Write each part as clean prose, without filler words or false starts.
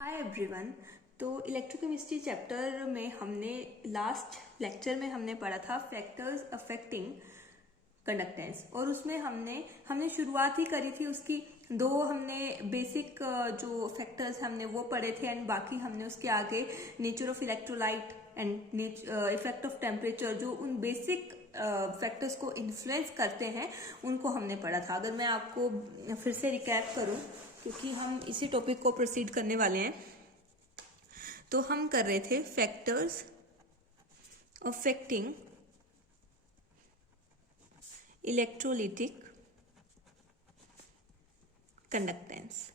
Hi everyone. तो electrochemistry chapter में हमने लास्ट लेक्चर में हमने पढ़ा था फैक्टर्स अफेक्टिंग कंडक्टेंस, और उसमें हमने शुरुआत ही करी थी उसकी। दो हमने बेसिक जो फैक्टर्स हमने वो पढ़े थे, एंड बाकी हमने उसके आगे nature of electrolyte and effect of temperature, जो उन बेसिक फैक्टर्स को इन्फ्लुएंस करते हैं, उनको हमने पढ़ा था। अगर मैं आपको फिर से रिकैप करूं, क्योंकि हम इसी टॉपिक को प्रोसीड करने वाले हैं, तो हम कर रहे थे फैक्टर्स अफेक्टिंग इलेक्ट्रोलिटिक कंडक्टेंस।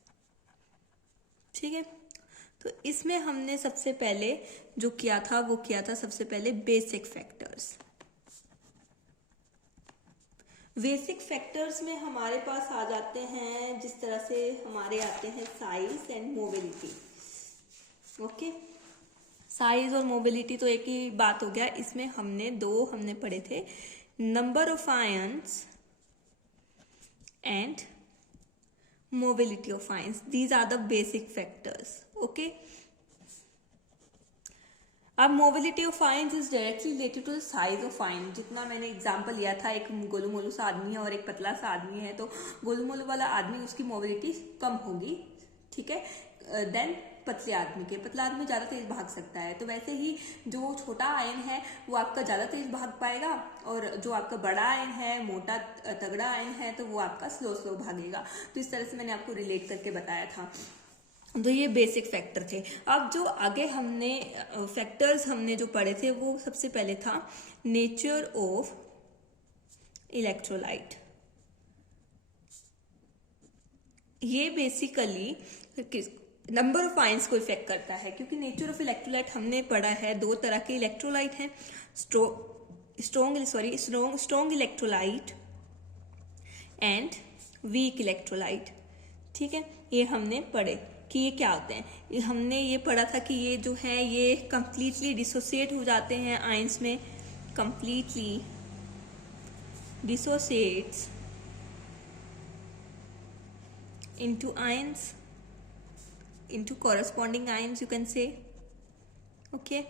ठीक है, तो इसमें हमने सबसे पहले जो किया था वो किया था सबसे पहले बेसिक फैक्टर्स। बेसिक फैक्टर्स में हमारे पास आ जाते हैं, जिस तरह से हमारे आते हैं size and mobility. Okay, size और मोबिलिटी तो एक ही बात हो गया। इसमें हमने पढ़े थे number of ions and mobility of ions. These are the basic factors. Okay, अब mobility of ions is directly related to the size of ion. जितना मैंने एग्जांपल लिया था, एक गोलू मोलू सा आदमी है और एक पतला सा आदमी है, तो गोलू मोलू वाला आदमी उसकी मोबिलिटी कम होगी, ठीक है, देन पतला आदमी ज्यादा तेज भाग सकता है। तो वैसे ही जो छोटा आयन है वो आपका ज्यादा तेज भाग पाएगा, और जो आपका बड़ा आयन है, मोटा तगड़ा आयन है, तो वो आपका स्लो भागेगा। तो इस तरह से मैंने आपको रिलेट करके बताया था। तो ये बेसिक फैक्टर थे। अब जो आगे हमने फैक्टर्स हमने जो पढ़े थे, वो सबसे पहले था नेचर ऑफ इलेक्ट्रोलाइट। ये बेसिकली नंबर ऑफ आयंस को इफेक्ट करता है, क्योंकि नेचर ऑफ इलेक्ट्रोलाइट हमने पढ़ा है दो तरह के इलेक्ट्रोलाइट हैं, strong electrolyte and weak electrolyte. ठीक है, ये हमने पढ़े कि ये क्या होते हैं। हमने ये पढ़ा था कि ये जो है ये कंप्लीटली डिसोसिएट हो जाते हैं आयंस में, completely dissociates into ions, into corresponding ions you can say. Okay,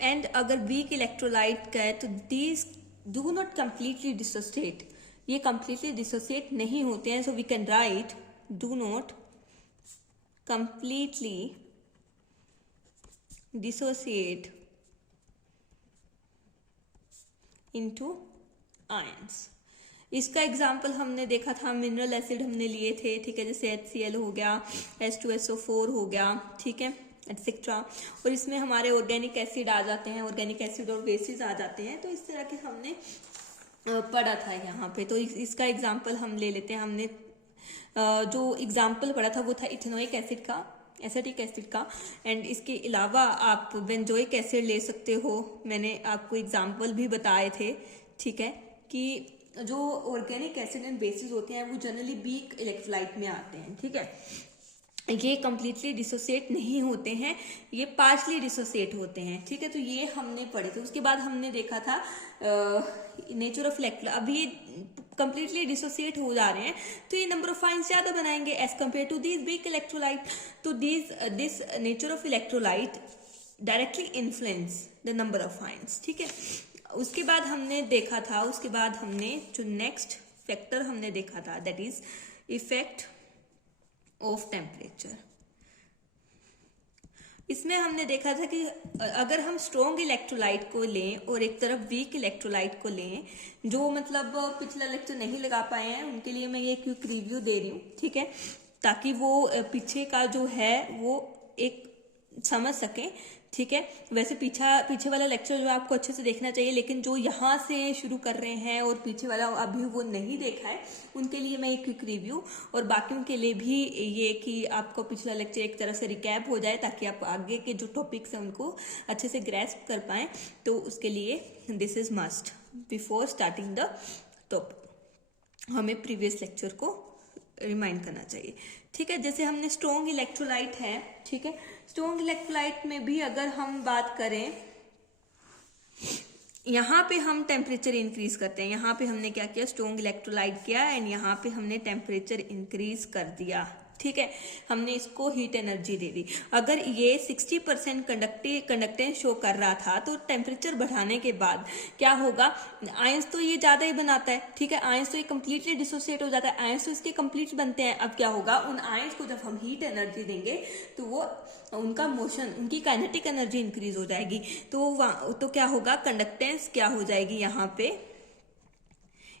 and अगर weak electrolyte का है तो these do not completely dissociate, ये completely dissociate नहीं होते हैं, so we can write do not completely dissociate into ions। इसका example हमने देखा था, मिनरल एसिड हमने लिए थे, ठीक है, जैसे HCl हो गया, H2SO4 हो गया, ठीक है, एटसेट्रा। और इसमें हमारे ऑर्गेनिक एसिड आ जाते हैं, ऑर्गेनिक एसिड और बेसिस आ जाते हैं। तो इस तरह के हमने पढ़ा था यहाँ पे। तो इसका एग्जाम्पल हम ले लेते हैं। हमने जो एग्जाम्पल पढ़ा था वो था इथेनोइक एसिड का, एसिटिक एसिड का, एंड इसके अलावा आप बेंजोइक एसिड ले सकते हो। मैंने आपको एग्जाम्पल भी बताए थे, ठीक है, कि जो ऑर्गेनिक एसिड एंड बेसिस होते हैं वो जनरली वीक इलेक्ट्रोलाइट में आते हैं, ठीक है। ये कंप्लीटली डिसोसिएट नहीं होते हैं, ये पार्शली डिसोसिएट होते हैं, ठीक है। तो ये हमने पढ़े थे। उसके बाद हमने देखा था नेचर ऑफ इलेक्ट्रोलाइट। अब ये कंप्लीटली डिसोसिएट हो जा रहे हैं, तो ये नंबर ऑफ आयंस ज्यादा बनाएंगे as compare to this weak electrolyte. तो this nature of electrolyte directly influence the number of ions, ठीक है। उसके बाद हमने देखा था, उसके बाद हमने जो नेक्स्ट फैक्टर हमने देखा था, that is effect of temperature. इसमें हमने देखा था कि अगर हम स्ट्रॉन्ग इलेक्ट्रोलाइट को लें और एक तरफ वीक इलेक्ट्रोलाइट को लें, जो मतलब पिछला लेक्चर नहीं लगा पाए हैं उनके लिए मैं ये क्विक रिव्यू दे रही हूँ, ठीक है, ताकि वो पीछे का जो है वो एक समझ सकें, ठीक है। वैसे पीछे वाला लेक्चर जो है आपको अच्छे से देखना चाहिए, लेकिन जो यहाँ से शुरू कर रहे हैं और पीछे वाला अभी वो नहीं देखा है, उनके लिए मैं एक क्विक रिव्यू, और बाकियों के लिए भी ये कि आपको पिछला लेक्चर एक तरह से रिकैप हो जाए, ताकि आप आगे के जो टॉपिक्स हैं उनको अच्छे से ग्रैस्प कर पाएँ। तो उसके लिए this is must before starting the topic, हमें प्रीवियस लेक्चर को रिमाइंड करना चाहिए, ठीक है। जैसे हमने स्ट्रॉन्ग इलेक्ट्रोलाइट है, ठीक है, स्ट्रॉन्ग इलेक्ट्रोलाइट में भी अगर हम बात करें, यहाँ पे हम टेम्परेचर इंक्रीज करते हैं। यहाँ पे हमने क्या किया, स्ट्रॉन्ग इलेक्ट्रोलाइट किया, एंड यहाँ पे हमने टेम्परेचर इंक्रीज कर दिया, ठीक है, हमने इसको हीट एनर्जी दे दी। अगर ये 60% कंडक्टेंस शो कर रहा था तो टेम्परेचर बढ़ाने के बाद क्या होगा, आयंस तो ये ज्यादा ही बनाता है, ठीक है, आयंस तो ये कंप्लीटली डिसोसिएट हो जाता है, आयंस तो इसके कंप्लीट बनते हैं। अब क्या होगा, उन आयंस को जब हम हीट एनर्जी देंगे तो वो उनका मोशन, उनकी काइनेटिक एनर्जी इंक्रीज हो जाएगी। तो क्या होगा, कंडक्टेंस क्या हो जाएगी, यहाँ पे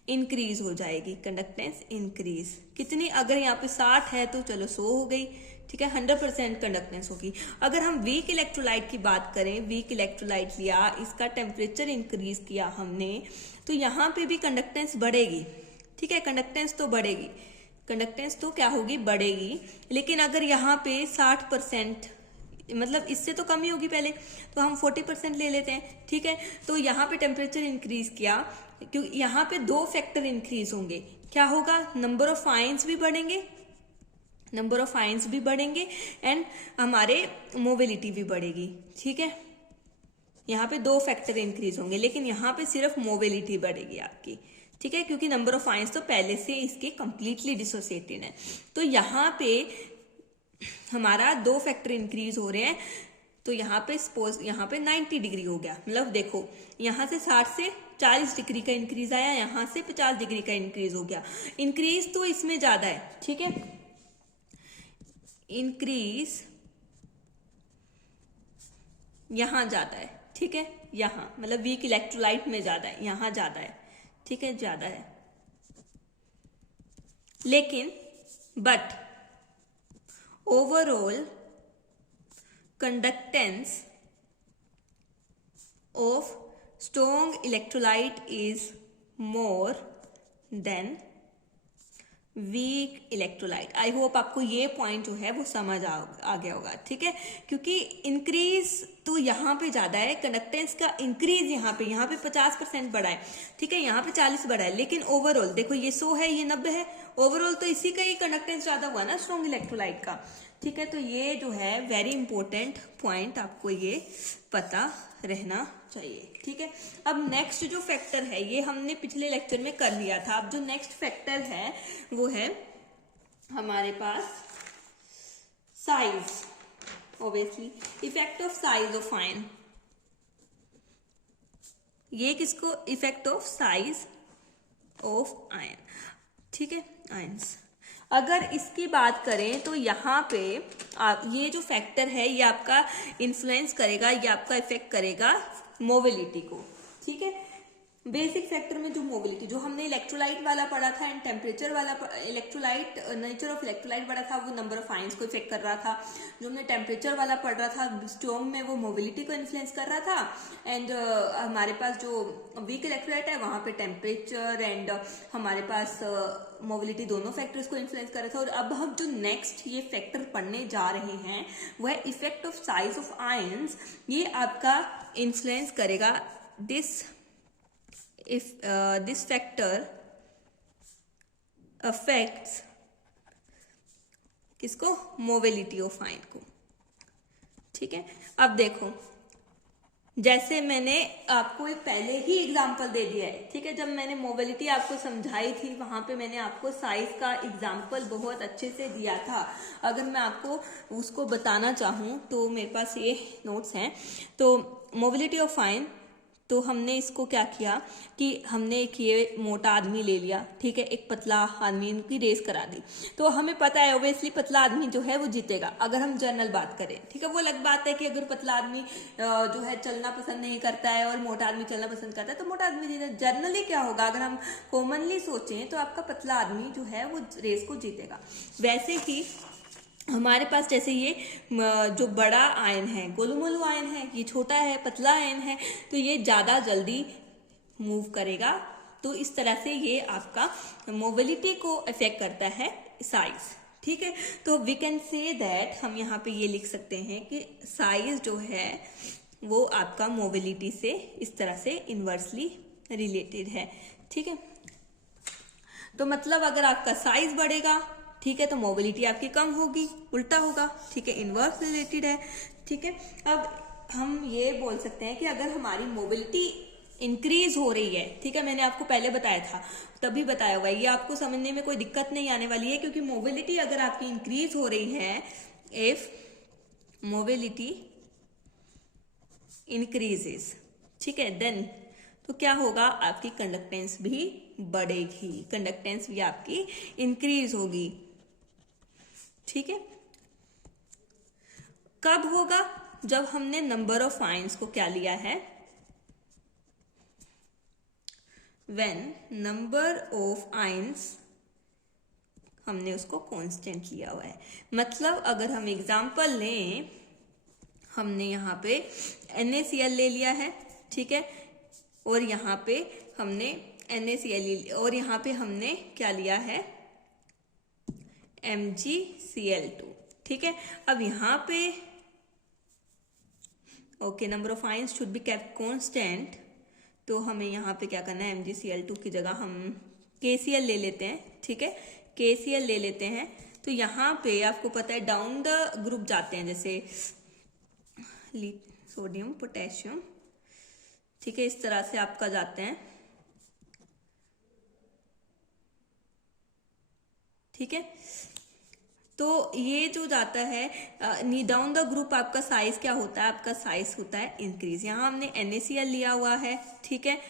इंक्रीज हो जाएगी, कंडक्टेंस इंक्रीज कितनी, अगर यहाँ पे 60 है तो चलो 100 हो गई, ठीक है, 100% कंडक्टेंस होगी। अगर हम वीक इलेक्ट्रोलाइट की बात करें, वीक इलेक्ट्रोलाइट लिया, इसका टेम्परेचर इंक्रीज किया हमने, तो यहाँ पे भी कंडक्टेंस बढ़ेगी, ठीक है, कंडक्टेंस तो बढ़ेगी, कंडक्टेंस तो क्या होगी, बढ़ेगी। लेकिन अगर यहाँ पे 60%, मतलब इससे तो कम ही होगी पहले, तो हम 40% ले लेते हैं, ठीक है। तो यहाँ पे टेम्परेचर इंक्रीज किया, क्योंकि यहाँ पे 2 फैक्टर इंक्रीज होंगे, क्या होगा, नंबर ऑफ आयंस भी बढ़ेंगे, नंबर ऑफ आयंस भी बढ़ेंगे एंड हमारे मोबिलिटी भी बढ़ेगी, ठीक है। यहाँ पे 2 फैक्टर इंक्रीज होंगे, लेकिन यहाँ पे सिर्फ मोबिलिटी बढ़ेगी आपकी, ठीक है, क्योंकि नंबर ऑफ आयंस तो पहले से इसके कंप्लीटली डिसोसिएटेड है। तो यहाँ पे हमारा 2 फैक्टर इंक्रीज हो रहे हैं, तो यहाँ पे सपोज यहाँ पे 90 डिग्री हो गया, मतलब देखो यहाँ से 60 से 40 डिग्री का इंक्रीज आया, यहाँ से 50 डिग्री का इंक्रीज हो गया। इंक्रीज तो इसमें ज्यादा है, ठीक है, इंक्रीज यहाँ ज्यादा है, ठीक है, यहाँ मतलब वीक इलेक्ट्रोलाइट में ज्यादा है, यहाँ ज्यादा है, ठीक है, ज्यादा है। लेकिन but overall conductance of strong electrolyte is more than weak electrolyte. I hope आपको ये पॉइंट जो है वो समझ आ गया होगा, ठीक है, क्योंकि इंक्रीज तो यहाँ पे ज्यादा है, कंडक्टेंस का इंक्रीज यहाँ पे 50% बढ़ा है, ठीक है, यहाँ पे 40 बढ़ा है, लेकिन ओवरऑल देखो ये 100 है, ये 90 है, ओवरऑल तो इसी का ही कंडक्टेंस ज्यादा हुआ ना स्ट्रॉन्ग इलेक्ट्रोलाइट का, ठीक है। तो ये जो है वेरी इंपॉर्टेंट पॉइंट, आपको ये पता रहना चाहिए, ठीक है। अब नेक्स्ट जो फैक्टर है ये हमने पिछले लेक्चर में कर लिया था। अब जो नेक्स्ट फैक्टर है वो है हमारे पास size, obviously effect of size of ion. ये किसको, effect of size of ion, ठीक है, आयंस। अगर इसकी बात करें तो यहाँ पे ये जो फैक्टर है ये आपका इन्फ्लुएंस करेगा, ये आपका इफेक्ट करेगा मोबिलिटी को, ठीक है। बेसिक फैक्टर में जो मोबिलिटी, जो हमने इलेक्ट्रोलाइट वाला पढ़ा था एंड टेम्परेचर वाला, इलेक्ट्रोलाइट नेचर ऑफ इलेक्ट्रोलाइट पढ़ा था, वो नंबर ऑफ आयंस को इफेक्ट कर रहा था। जो हमने टेम्परेचर वाला पढ़ रहा था स्टोम में, वो मोबिलिटी को इन्फ्लुएंस कर रहा था। एंड हमारे पास जो वीक इलेक्ट्रोलाइट है वहां पे टेम्परेचर एंड हमारे पास मोबिलिटी दोनों फैक्टर्स को इन्फ्लुएंस कर रहा था। और अब हम जो नेक्स्ट ये फैक्टर पढ़ने जा रहे हैं वो है effect of size of ions. ये आपका इन्फ्लुएंस करेगा if this factor affects किसको, मोबिलिटी ऑफ आयन को, ठीक है। अब देखो जैसे मैंने आपको एक पहले ही एग्जांपल दे दिया है, ठीक है, जब मैंने मोबिलिटी आपको समझाई थी वहां पे मैंने आपको साइज का एग्जांपल बहुत अच्छे से दिया था। अगर मैं आपको उसको बताना चाहूं तो मेरे पास ये नोट्स हैं। तो मोबिलिटी ऑफ आयन, तो हमने इसको क्या किया कि हमने एक ये मोटा आदमी ले लिया, ठीक है, एक पतला आदमी, इनकी रेस करा दी। तो हमें पता है ऑब्वियसली पतला आदमी जो है वो जीतेगा अगर हम जनरल बात करें, ठीक है। वो अलग बात है कि अगर पतला आदमी जो है चलना पसंद नहीं करता है और मोटा आदमी चलना पसंद करता है तो मोटा आदमी जीतेगा। जनरली क्या होगा, अगर हम कॉमनली सोचें तो आपका पतला आदमी जो है वो रेस को जीतेगा। वैसे ही हमारे पास जैसे ये जो बड़ा आयन है, गोलूमोलू आयन है, ये छोटा है, पतला आयन है, तो ये ज्यादा जल्दी मूव करेगा। तो इस तरह से ये आपका मोबिलिटी को अफेक्ट करता है साइज, ठीक है। तो वी कैन से दैट, हम यहाँ पे ये लिख सकते हैं कि साइज जो है वो आपका मोबिलिटी से इस तरह से इनवर्सली रिलेटेड है, ठीक है। तो मतलब अगर आपका साइज बढ़ेगा, ठीक है, तो मोबिलिटी आपकी कम होगी, उल्टा होगा, ठीक है, इनवर्स रिलेटेड है, ठीक है। अब हम ये बोल सकते हैं कि अगर हमारी मोबिलिटी इंक्रीज हो रही है, ठीक है, मैंने आपको पहले बताया था, तभी बताया हुआ है, ये आपको समझने में कोई दिक्कत नहीं आने वाली है, क्योंकि मोबिलिटी अगर आपकी इंक्रीज हो रही है, इफ मोबिलिटी इंक्रीजेस, ठीक है, देन तो क्या होगा, आपकी कंडक्टेंस भी बढ़ेगी, कंडक्टेंस भी आपकी इंक्रीज होगी, ठीक है। कब होगा, जब हमने नंबर ऑफ आयंस को क्या लिया है, when नंबर ऑफ आयंस हमने उसको कांस्टेंट लिया हुआ है। मतलब अगर हम एग्जांपल लें, हमने यहाँ पे NaCl ले लिया है, ठीक है, और यहाँ पे हमने NaCl और यहाँ पे हमने क्या लिया है, MgCl2, ठीक है। अब यहाँ पे okay, number of ions should be kept constant, तो हमें यहाँ पे क्या करना है, MgCl2 की जगह हम KCl ले लेते हैं, ठीक है, KCl ले लेते हैं। तो यहाँ पे आपको पता है डाउन द ग्रुप जाते हैं, जैसे सोडियम पोटेशियम, ठीक है, इस तरह से आपका जाते हैं, ठीक है। तो ये जो जाता है डाउन द ग्रुप, आपका साइज क्या होता है, आपका साइज होता है इंक्रीज। यहाँ हमने NaCl लिया हुआ है, ठीक है,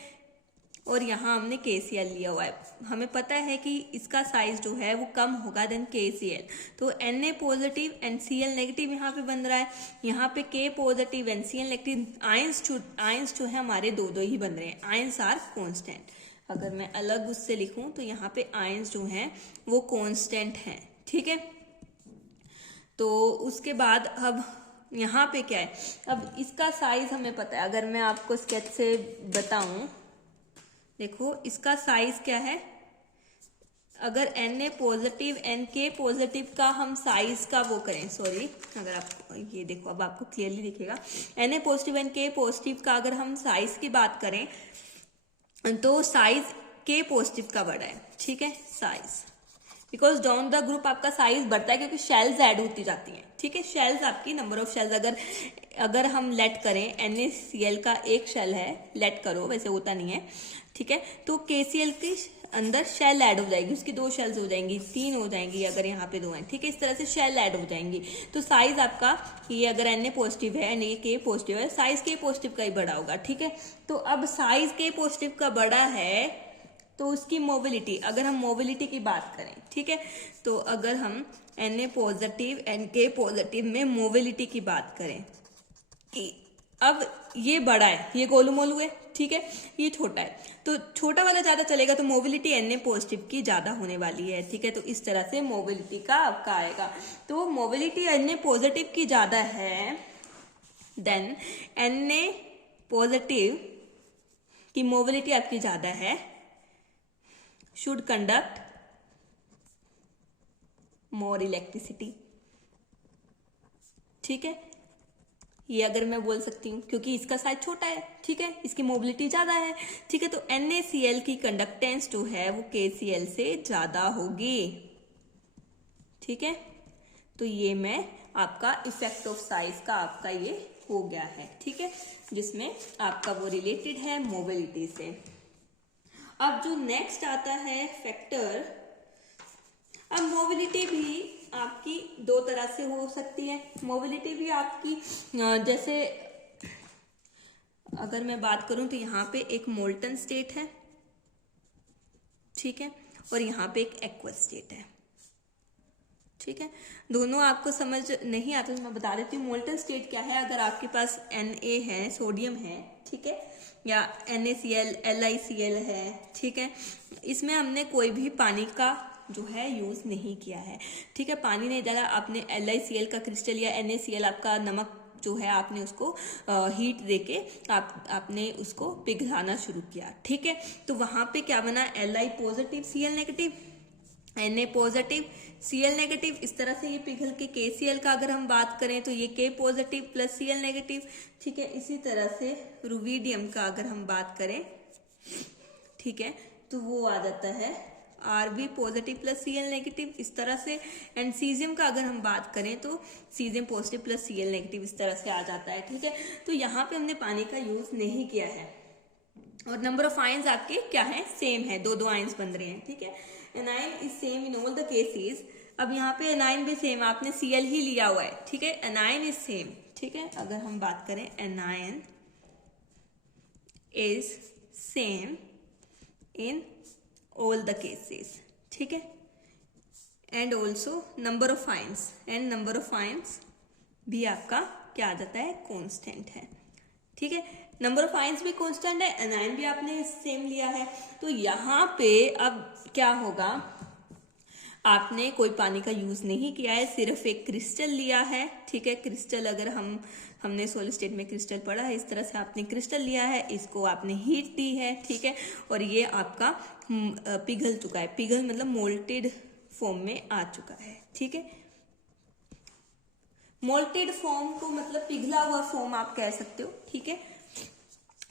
और यहाँ हमने KCl लिया हुआ है। हमें पता है कि इसका साइज जो है वो कम होगा देन KCl, तो Na positive and Cl negative यहाँ पे बन रहा है, यहाँ पे K positive and Cl negative. Ions जो है हमारे दो दो ही बन रहे हैं, आयंस आर कांस्टेंट। अगर मैं अलग उससे लिखूं तो यहाँ पे आयंस जो हैं वो कांस्टेंट हैं, ठीक है। तो उसके बाद अब यहाँ पे क्या है, अब इसका साइज हमें पता है, अगर मैं आपको स्केच से बताऊं, देखो इसका साइज क्या है, अगर Na positive and K positive का हम साइज का वो करें, सॉरी, अगर आप ये देखो अब आपको क्लियरली दिखेगा, Na positive and K positive का अगर हम साइज की बात करें तो साइज K पॉजिटिव का बड़ा है, ठीक है, size, because down the group आपका साइज बढ़ता है क्योंकि शेल्स ऐड होती जाती हैं, ठीक है। शेल्स आपकी नंबर ऑफ शेल्स अगर हम लेट करें, NaCl का एक शेल है, लेट करो, वैसे होता नहीं है, ठीक है, तो KCl के अंदर शेल ऐड हो जाएगी, उसकी 2 शेल्स हो जाएंगी, 3 हो जाएंगी, अगर यहाँ पे 2 हैं, ठीक है, इस तरह से शेल ऐड हो जाएंगी। तो साइज आपका ये अगर Na पॉजिटिव है, ये K पॉजिटिव है, साइज K पॉजिटिव का ही बड़ा होगा, ठीक है। तो अब साइज K पॉजिटिव का बड़ा है तो उसकी मोबिलिटी, अगर हम मोबिलिटी की बात करें, ठीक है, तो अगर हम Na positive and K positive में मोबिलिटी की बात करें, अब ये बड़ा है, ये गोलू मोलू है, ठीक है, ये छोटा है, तो छोटा वाला ज्यादा चलेगा, तो मोबिलिटी Na पॉजिटिव की ज्यादा होने वाली है, ठीक है। तो इस तरह से मोबिलिटी का आपका आएगा, तो मोबिलिटी Na पॉजिटिव की ज्यादा है, देन Na पॉजिटिव की मोबिलिटी आपकी ज्यादा है, शुड कंडक्ट मोर इलेक्ट्रिसिटी, ठीक है। ये अगर मैं बोल सकती हूँ क्योंकि इसका साइज छोटा है, ठीक है, इसकी मोबिलिटी ज्यादा है, ठीक है, तो NaCl की कंडक्टेंस जो है वो KCl से ज्यादा होगी, ठीक है। तो ये मैं आपका इफेक्ट ऑफ साइज का आपका ये हो गया है, ठीक है, जिसमें आपका वो रिलेटेड है मोबिलिटी से। अब जो नेक्स्ट आता है फैक्टर, अब मोबिलिटी भी आपकी 2 तरह से हो सकती है। मोबिलिटी भी आपकी जैसे अगर मैं बात करूं तो यहाँ पे एक मोल्टन स्टेट है, ठीक है, और यहाँ पे एक एक्वस स्टेट है, ठीक है। दोनों आपको समझ नहीं आता तो मैं बता देती हूँ। मोल्टन स्टेट क्या है, अगर आपके पास Na है, सोडियम है, ठीक है, या NaCl, LiCl है, ठीक है, इसमें हमने कोई भी पानी का जो है यूज नहीं किया है, ठीक है, पानी नहीं डाला, आपने LiCl का क्रिस्टल या NaCl आपका नमक जो है आपने उसको हीट देके आपने उसको पिघलाना शुरू किया, ठीक है। तो वहां पे क्या बना, Li positive Cl negative, Na positive Cl negative, इस तरह से ये पिघल के KCl का अगर हम बात करें तो ये K positive plus Cl negative, ठीक है। इसी तरह से रुबिडियम का अगर हम बात करें, ठीक है, तो वो आ जाता है Rb positive plus Cl negative, इस तरह से। एंड सीजियम का अगर हम बात करें तो caesium positive plus Cl negative, इस तरह से आ जाता है, ठीक है। तो यहाँ पे हमने पानी का यूज नहीं किया है, और नंबर ऑफ आयंस आपके क्या है, सेम है, दो दो आयंस बन रहे हैं, ठीक है। A9 is same in all the cases. अब यहाँ पे एनाइन भी सेम, आपने Cl ही लिया हुआ है, ठीक है। एनाइन इज सेम, ठीक है। अगर हम बात करें, A9 is same in all the cases, ठीक है। And also number of ions, and number of ions भी आपका क्या आ जाता है, कॉन्स्टेंट है, ठीक है। नंबर ऑफ आयंस भी कांस्टेंट है, एनाइन भी आपने सेम लिया है। तो यहाँ पे अब क्या होगा, आपने कोई पानी का यूज नहीं किया है, सिर्फ एक क्रिस्टल लिया है, ठीक है। क्रिस्टल अगर हमने सॉलिड स्टेट में क्रिस्टल पढ़ा है, इस तरह से आपने क्रिस्टल लिया है, इसको आपने हीट दी है, ठीक है। और ये आपका पिघल चुका है, पिघल मतलब मोल्टेड फॉर्म में आ चुका है, ठीक है। मोल्टेड फॉर्म को मतलब पिघला हुआ फॉर्म आप कह सकते हो, ठीक है।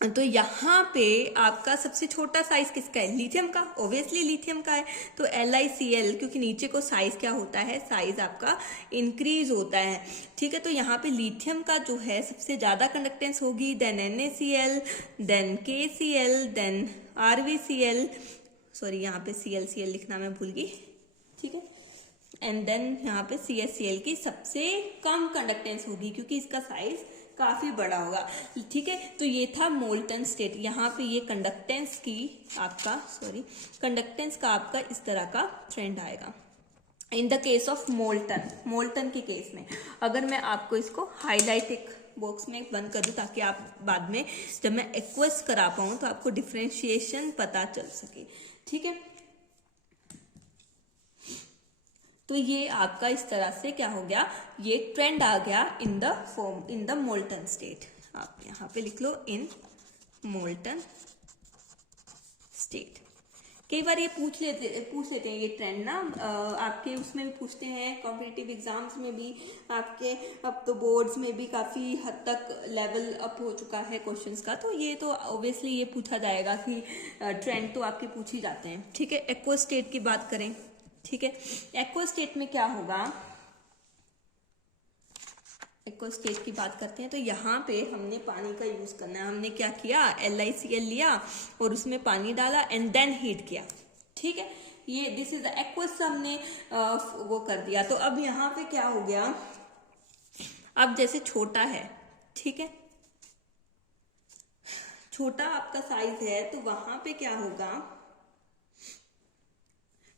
तो यहाँ पे आपका सबसे छोटा साइज किसका है, लिथियम का, ऑब्वियसली लिथियम का है। तो LiCl, क्योंकि नीचे को साइज क्या होता है, साइज आपका इंक्रीज होता है, ठीक है। तो यहाँ पे लिथियम का जो है सबसे ज्यादा कंडक्टेंस होगी, then NaCl, then KCl, then RVCl, sorry यहाँ पे ClCl लिखना मैं भूल गई, ठीक है। एंड देन यहाँ पे CHCl की सबसे कम कंडक्टेंस होगी, क्योंकि इसका साइज काफी बड़ा होगा, ठीक है। तो ये था मोल्टन स्टेट। यहाँ पे ये कंडक्टेंस का आपका इस तरह का ट्रेंड आएगा in the case of molten के केस में। अगर मैं आपको इसको हाईलाइट एक बॉक्स में बंद कर दूं, ताकि आप बाद में जब मैं एक्वस करा पाऊं तो आपको डिफरेंशिएशन पता चल सके, ठीक है। तो ये आपका इस तरह से क्या हो गया, ये ट्रेंड आ गया इन द मोल्टन स्टेट। आप यहाँ पे लिख लो, इन मोल्टन स्टेट। कई बार ये पूछ लेते हैं ये ट्रेंड ना, आपके उसमें भी पूछते हैं, कॉम्पिटिटिव एग्जाम्स में भी आपके, अब तो बोर्ड्स में भी काफी हद तक लेवल अप हो चुका है क्वेश्चंस का। तो ये तो ऑब्वियसली ये पूछा जाएगा कि ट्रेंड तो आपके पूछ ही जाते हैं, ठीक है। एक्वा स्टेट की बात करें, ठीक है। एक्वा स्टेट में क्या होगा, एक्वा स्टेट की बात करते हैं तो यहाँ पे हमने पानी का यूज करना है। हमने क्या किया, LiCl लिया और उसमें पानी डाला एंड देन हीट किया, ठीक है। ये दिस इज द एक्वस, हमने वो कर दिया। तो अब यहाँ पे क्या हो गया, अब जैसे छोटा है, ठीक है, छोटा आपका साइज है, तो वहां पे क्या होगा,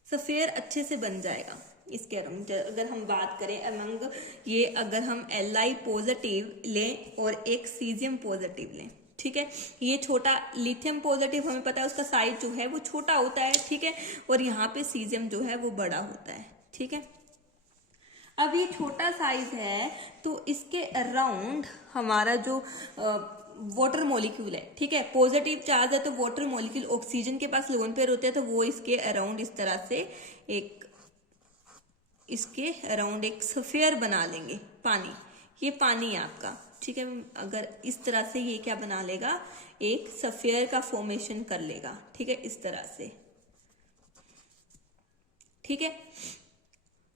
सफेयर अच्छे से बन जाएगा इसके अराउंड। अगर हम बात करें अमंग ये, अगर हम Li पॉजिटिव लें और एक सीजियम पॉजिटिव लें, ठीक है। ये छोटा लिथियम पॉजिटिव, हमें पता है उसका साइज जो है वो छोटा होता है, ठीक है। और यहाँ पे सीजियम जो है वो बड़ा होता है, ठीक है। अब ये छोटा साइज है, तो इसके अराउंड हमारा जो वाटर मॉलिक्यूल है, ठीक है, पॉजिटिव चार्ज है, तो वाटर मॉलिक्यूल ऑक्सीजन के पास लोन पेयर होते हैं, तो वो इसके अराउंड इस तरह से इसके अराउंड एक स्फीयर बना लेंगे, पानी, ये पानी है आपका, ठीक है। अगर इस तरह से ये क्या बना लेगा, एक स्फीयर का फॉर्मेशन कर लेगा, ठीक है, इस तरह से, ठीक है।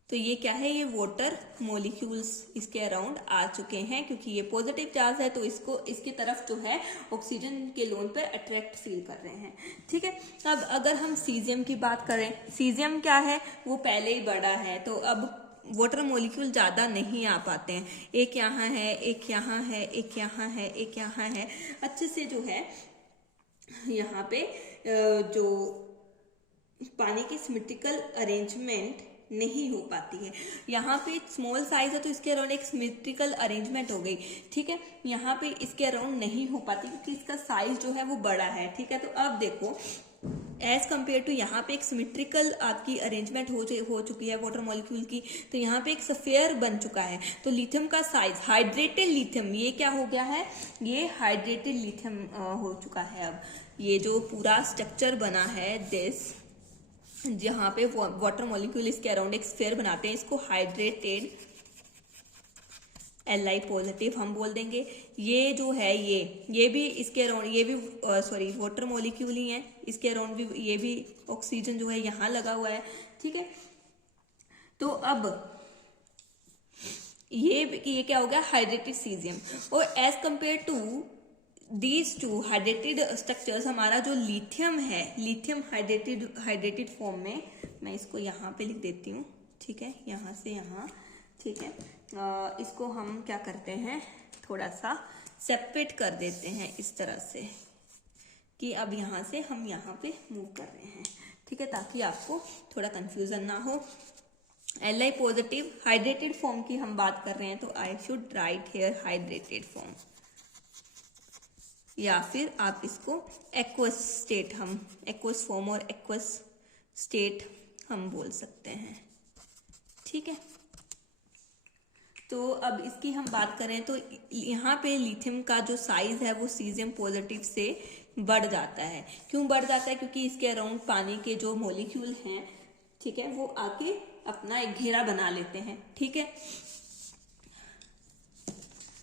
तो ये क्या है, ये वाटर मॉलिक्यूल्स इसके अराउंड आ चुके हैं, क्योंकि ये पॉजिटिव चार्ज है, तो इसको इसकी तरफ जो है ऑक्सीजन के लोन पर अट्रैक्ट फील कर रहे हैं, ठीक है। अब अगर हम सीजियम की बात करें, सीजियम क्या है, वो पहले ही बड़ा है, तो अब वाटर मॉलिक्यूल ज्यादा नहीं आ पाते हैं, एक यहाँ है, एक यहाँ है, एक यहाँ है, एक यहाँ है, अच्छे से जो है यहाँ पे जो पानी की सिमेट्रिकल अरेंजमेंट नहीं हो पाती है। यहाँ पे स्मॉल साइज है, तो इसके अराउंड एक सिमेट्रिकल अरेंजमेंट हो गई, ठीक है। यहाँ पे इसके अराउंड नहीं हो पाती, क्योंकि इसका साइज जो है वो बड़ा है, ठीक है। तो अब देखो, एज कम्पेयर टू यहाँ पे एक सिमेट्रिकल आपकी अरेंजमेंट हो चुकी है वाटर मॉलिक्यूल की, तो यहाँ पे एक स्फीयर बन चुका है। तो लिथियम का साइज, हाइड्रेटेड लिथियम, ये क्या हो गया है, ये हाइड्रेटेड लिथियम हो चुका है। अब ये जो पूरा स्ट्रक्चर बना है दिस, जहां पे वाटर मॉलिक्यूल इसके अराउंड एक स्फीयर बनाते हैं, इसको हाइड्रेटेड Li पॉजिटिव हम बोल देंगे। ये जो है ये भी इसके अराउंड, ये भी सॉरी वाटर मॉलिक्यूल ही है, इसके अराउंड भी ये भी ऑक्सीजन जो है यहाँ लगा हुआ है, ठीक है। तो अब ये क्या हो गया, हाइड्रेटेड सीजियम। और as compare to these two hydrated structures, हमारा जो लिथियम है, लिथियम हाइड्रेटेड फॉर्म में, मैं इसको यहाँ पे लिख देती हूँ, ठीक है, यहाँ से यहाँ, ठीक है। इसको हम क्या करते हैं, थोड़ा सा सेपरेट कर देते हैं इस तरह से कि अब यहाँ से हम यहाँ पे मूव कर रहे हैं, ठीक है, ताकि आपको थोड़ा कंफ्यूजन ना हो। Li पॉजिटिव हाइड्रेटेड फॉर्म की हम बात कर रहे हैं, तो I should write here hydrated form, या फिर आप इसको एक्वस स्टेट, हम एक्वस फॉर्म और एक्वस स्टेट हम बोल सकते हैं, ठीक है। तो अब इसकी हम बात करें तो यहाँ पे लिथियम का जो साइज है वो सीजियम पॉजिटिव से बढ़ जाता है। क्यों बढ़ जाता है? क्योंकि इसके अराउंड पानी के जो मॉलिक्यूल हैं, ठीक है, वो आके अपना एक घेरा बना लेते हैं, ठीक है।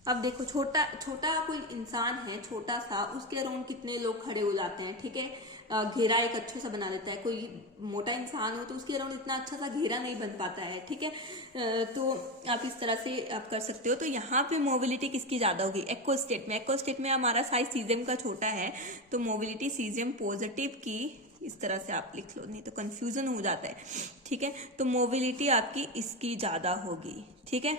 अब देखो, छोटा कोई इंसान है, छोटा सा, उसके अराउंड कितने लोग खड़े हो जाते हैं, ठीक है, घेरा एक अच्छे सा बना देता है। कोई मोटा इंसान हो तो उसके अराउंड इतना अच्छा सा घेरा नहीं बन पाता है, ठीक है। तो आप इस तरह से आप कर सकते हो। तो यहाँ पे मोबिलिटी किसकी ज्यादा होगी? एक्वस स्टेट में। एक्वस स्टेट में हमारा साइज सीजियम का छोटा है, तो मोबिलिटी सीजियम पॉजिटिव की, इस तरह से आप लिख लो, नहीं तो कंफ्यूजन हो जाता है, ठीक है। तो मोबिलिटी आपकी इसकी ज्यादा होगी, ठीक है।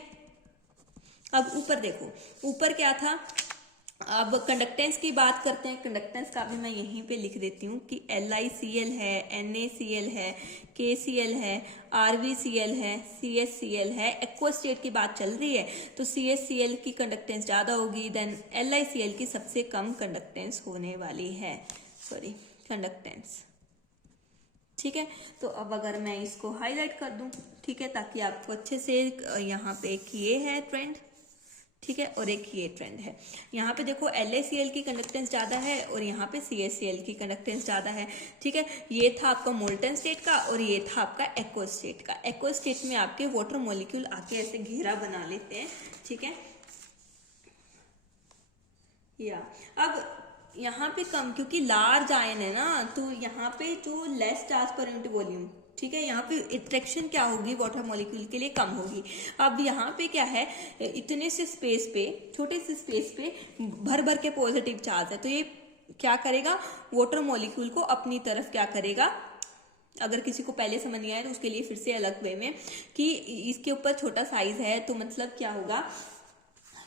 अब ऊपर देखो, ऊपर क्या था, अब कंडक्टेंस की बात करते हैं। कंडक्टेंस का भी मैं यहीं पे लिख देती हूँ कि LiCl है, NaCl है, KCl है, RVCl है, CHCl है। एक्वस स्टेट की बात चल रही है तो CHCl की कंडक्टेंस ज्यादा होगी देन LiCl की सबसे कम कंडक्टेंस होने वाली है, सॉरी कंडक्टेंस, ठीक है। तो अब अगर मैं इसको हाईलाइट कर दूं, ठीक है, ताकि आपको अच्छे से, यहाँ पे एक ये है ट्रेंड, ठीक है, और एक ये ट्रेंड है। यहाँ पे देखो LaCl की कंडक्टेंस ज्यादा है और यहाँ पे CHCl की कंडक्टेंस ज्यादा है, ठीक है। ये था आपका मोल्टन स्टेट का और ये था आपका एक्वस स्टेट का। एक्वस स्टेट में आपके वाटर मॉलिक्यूल आके ऐसे घेरा बना लेते हैं, ठीक है। या अब यहाँ पे कम, क्योंकि लार्ज आयन है ना, तो यहाँ पे जो less charge per unit volume, ठीक है, यहाँ पे अट्रैक्शन क्या होगी वाटर मॉलिक्यूल के लिए? कम होगी। अब यहाँ पे क्या है, इतने से स्पेस पे, छोटे से स्पेस पे भर भर के पॉजिटिव चार्ज है, तो ये क्या करेगा, वाटर मॉलिक्यूल को अपनी तरफ क्या करेगा। अगर किसी को पहले समझ नहीं आया तो उसके लिए फिर से अलग वे में, कि इसके ऊपर छोटा साइज है तो मतलब क्या होगा,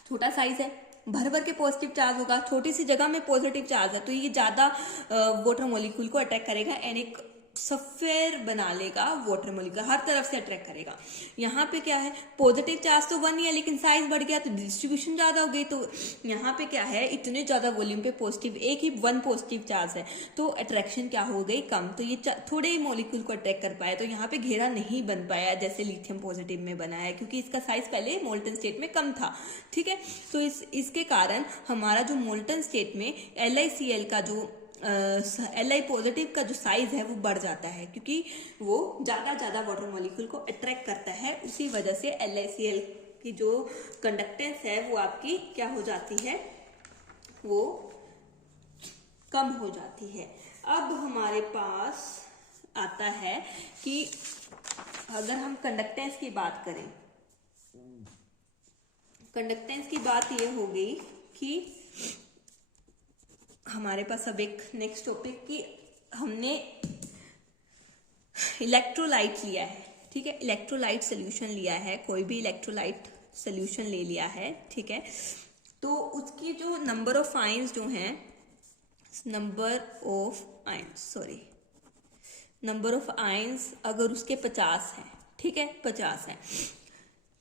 छोटा साइज है, भर भर के पॉजिटिव चार्ज होगा, छोटी सी जगह में पॉजिटिव चार्ज है, तो ये ज्यादा वाटर मॉलिक्यूल को अट्रैक्ट करेगा एंड एक सफेयर बना लेगा, वाटर मॉलिक्यूल हर तरफ से अट्रैक्ट करेगा। यहाँ पे क्या है, पॉजिटिव चार्ज तो 1 ही है लेकिन साइज बढ़ गया तो डिस्ट्रीब्यूशन ज्यादा हो गई। तो यहाँ पे क्या है, इतने ज्यादा वॉल्यूम पे पॉजिटिव, एक ही 1 पॉजिटिव चार्ज है, तो अट्रैक्शन क्या हो गई, कम। तो ये थोड़े ही मॉलिक्यूल को अट्रैक्ट कर पाया, तो यहाँ पे घेरा नहीं बन पाया जैसे लिथियम पॉजिटिव में बना है, क्योंकि इसका साइज पहले मोल्टन स्टेट में कम था, ठीक है। तो इसके कारण हमारा जो मोल्टन स्टेट में LiCl का जो Li पॉजिटिव का जो साइज है वो बढ़ जाता है, क्योंकि वो ज्यादा वाटर मॉलिक्यूल को अट्रैक्ट करता है। उसी वजह से LiCl की जो कंडक्टेंस है वो आपकी क्या हो जाती है, वो कम हो जाती है। अब हमारे पास आता है कि अगर हम कंडक्टेंस की बात करें, कंडक्टेंस की बात ये हो गई कि हमारे पास अब एक नेक्स्ट टॉपिक कि हमने इलेक्ट्रोलाइट लिया है, ठीक है, इलेक्ट्रोलाइट सोल्यूशन लिया है, कोई भी इलेक्ट्रोलाइट सोल्यूशन ले लिया है, ठीक है। तो उसकी जो नंबर ऑफ आयंस जो हैं, नंबर ऑफ आयंस अगर उसके 50 है, ठीक है, 50 है,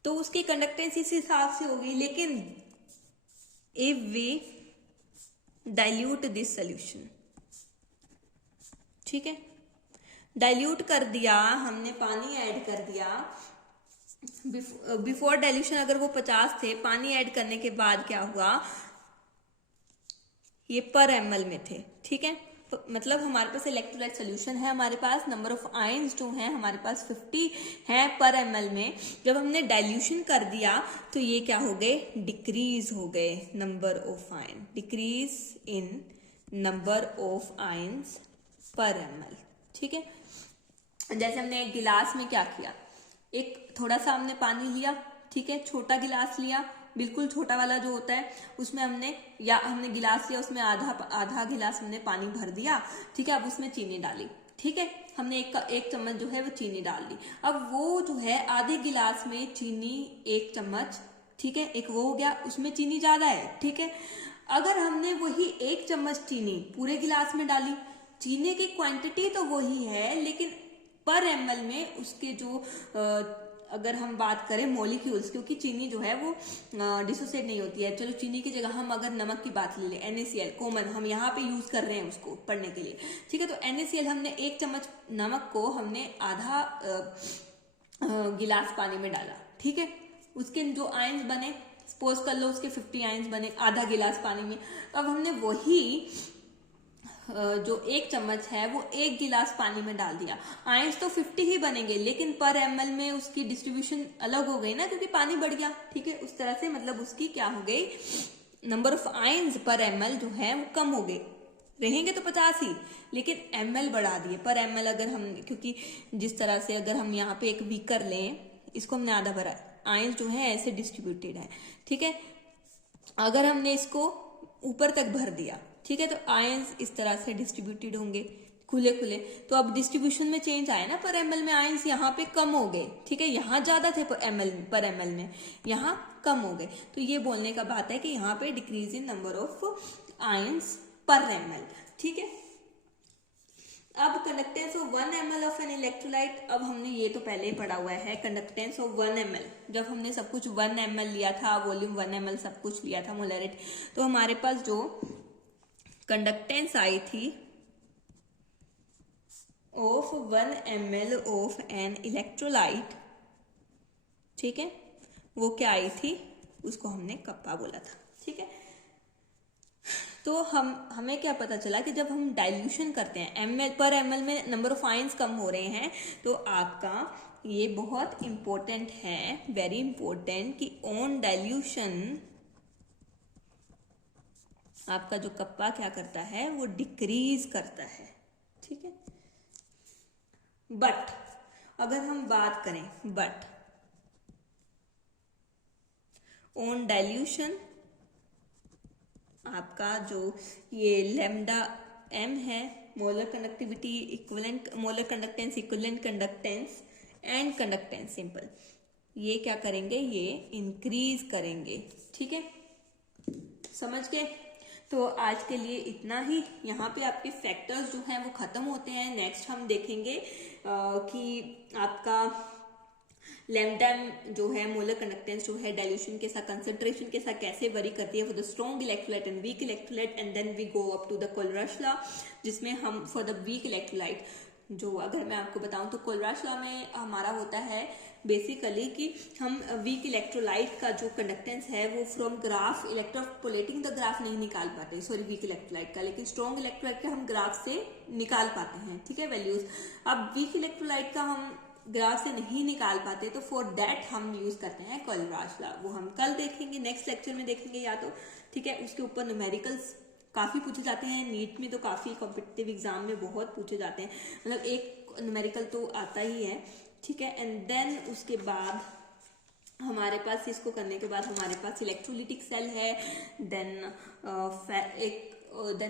तो उसकी कंडक्टेंस इस हिसाब से होगी। लेकिन if we dilute this solution, ठीक है, डाइल्यूट कर दिया हमने, पानी ऐड कर दिया, बिफोर डाइल्यूशन अगर वो 50 थे, पानी ऐड करने के बाद क्या हुआ, ये पर ml में थे, ठीक है। मतलब हमारे पास इलेक्ट्रोलाइट सोल्यूशन है, हमारे पास नंबर ऑफ आयंस जो हैं हमारे पास 50 है पर ml में। जब हमने डाइल्यूशन कर दिया तो ये क्या हो गए, डिक्रीज हो गए number of ion, decrease in number of ions पर ml, ठीक है। जैसे हमने एक गिलास में क्या किया, एक थोड़ा सा हमने पानी लिया, ठीक है, छोटा गिलास लिया, बिल्कुल छोटा वाला जो होता है उसमें हमने गिलास लिया, उसमें आधा गिलास हमने पानी भर दिया, ठीक है। अब उसमें चीनी डाली, ठीक है, हमने एक चम्मच जो है वो चीनी डाल दी। अब वो जो है आधे गिलास में चीनी 1 चम्मच, ठीक है, एक वो हो गया, उसमें चीनी ज्यादा है, ठीक है। अगर हमने वही 1 चम्मच चीनी पूरे गिलास में डाली, चीनी की क्वांटिटी तो वही है, लेकिन पर ml में उसके जो अगर हम बात करें मॉलिक्यूल्स, क्योंकि चीनी जो है वो डिसोसिएट नहीं होती है। चलो चीनी की जगह हम अगर नमक की बात ले लें, NaCl कॉमन हम यहाँ पे यूज कर रहे हैं उसको पढ़ने के लिए, ठीक है। तो NaCl हमने 1 चम्मच नमक को हमने आधा गिलास पानी में डाला, ठीक है। उसके जो आयंस बने, सपोज कर लो उसके 50 आयंस बने आधा गिलास पानी में। तो अब हमने वही जो 1 चम्मच है वो 1 गिलास पानी में डाल दिया। आयंस तो 50 ही बनेंगे, लेकिन पर ml में उसकी डिस्ट्रीब्यूशन अलग हो गई ना, क्योंकि पानी बढ़ गया, ठीक है। उस तरह से मतलब उसकी क्या हो गई, नंबर ऑफ आयंस पर ml जो है वो कम हो गए, रहेंगे तो 50 ही, लेकिन ml बढ़ा दिए पर ml। अगर हम, क्योंकि जिस तरह से अगर हम यहाँ पे एक बीकर लें, इसको हमने आधा भरा, आयंस जो है ऐसे डिस्ट्रीब्यूटेड है, ठीक है। अगर हमने इसको ऊपर तक भर दिया, ठीक है, तो आयंस इस तरह से डिस्ट्रीब्यूटेड होंगे खुले खुले। तो अब डिस्ट्रीब्यूशन में चेंज आया ना, पर ml में आयंस यहाँ पे कम हो गए, ठीक है। यहाँ ज्यादा थे पर ml में, यहाँ कम हो गए। तो ये बोलने का बात है कि यहाँ पे decrease in number of ions पर ml, ठीक है। अब conductance of 1 ml of an electrolyte, अब हमने ये तो पहले ही पढ़ा हुआ है, कंडक्टेंस ऑफ 1 ml। जब हमने सब कुछ 1 ml लिया था, वॉल्यूम 1 ml सब कुछ लिया था मोलरिटी, तो हमारे पास जो कंडक्टेंस आई थी of 1 ml of an electrolyte, ठीक है, वो क्या आई थी, उसको हमने कप्पा बोला था, ठीक है। तो हमें क्या पता चला कि जब हम डाइल्यूशन करते हैं ml पर ml में नंबर ऑफ आयंस कम हो रहे हैं, तो आपका ये बहुत इंपॉर्टेंट है, वेरी इंपॉर्टेंट, कि ऑन डाइल्यूशन आपका जो कप्पा क्या करता है, वो डिक्रीज करता है, ठीक है। बट अगर हम बात करें, बट ऑन डाइल्यूशन आपका जो ये लैम्डा m है, molar conductivity equivalent, molar conductance equivalent conductance and conductance simple, ये क्या करेंगे, ये इंक्रीज करेंगे, ठीक है, समझ गए। तो आज के लिए इतना ही। यहाँ पे आपके फैक्टर्स जो हैं वो खत्म होते हैं। नेक्स्ट हम देखेंगे कि आपका लैम्डा जो है मोलर कंडक्टेंस जो है डाइल्यूशन के साथ, कंसंट्रेशन के साथ कैसे वरी करती है for the strong electrolyte and weak electrolyte, and then we go up to the Kohlrausch law, जिसमें हम फॉर द वीक इलेक्ट्रोलाइट, जो अगर मैं आपको बताऊं तो कोलराश लॉ में हमारा होता है बेसिकली कि हम वीक इलेक्ट्रोलाइट का जो कंडक्टेंस है वो फ्रॉम ग्राफ, इलेक्ट्रोपोलेटिंग द ग्राफ नहीं निकाल पाते, सॉरी वीक इलेक्ट्रोलाइट का, लेकिन स्ट्रॉन्ग इलेक्ट्रोलाइट का हम ग्राफ से निकाल पाते हैं, ठीक है, वैल्यूज। अब वीक इलेक्ट्रोलाइट का हम ग्राफ से नहीं निकाल पाते, तो फॉर दैट हम यूज करते हैं कोलराश लॉ। वो हम कल देखेंगे, नेक्स्ट लेक्चर में देखेंगे या तो, ठीक है। उसके ऊपर न्यूमेरिकल्स काफी पूछे जाते हैं, नीट में तो काफी कॉम्पिटिटिव एग्जाम में बहुत पूछे जाते हैं, मतलब एक न्यूमेरिकल तो आता ही है, ठीक है। एंड देन उसके बाद हमारे पास, इसको करने के बाद हमारे पास इलेक्ट्रोलिटिक सेल है, देन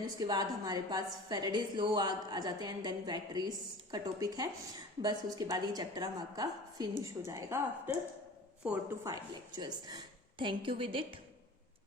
उसके बाद हमारे पास फेरेडेज लॉ आ जाते हैं, एंड देन बैटरीज का टॉपिक है। बस उसके बाद ये चैप्टर हम आपका फिनिश हो जाएगा after 4 to 5 lectures. Thank you with it.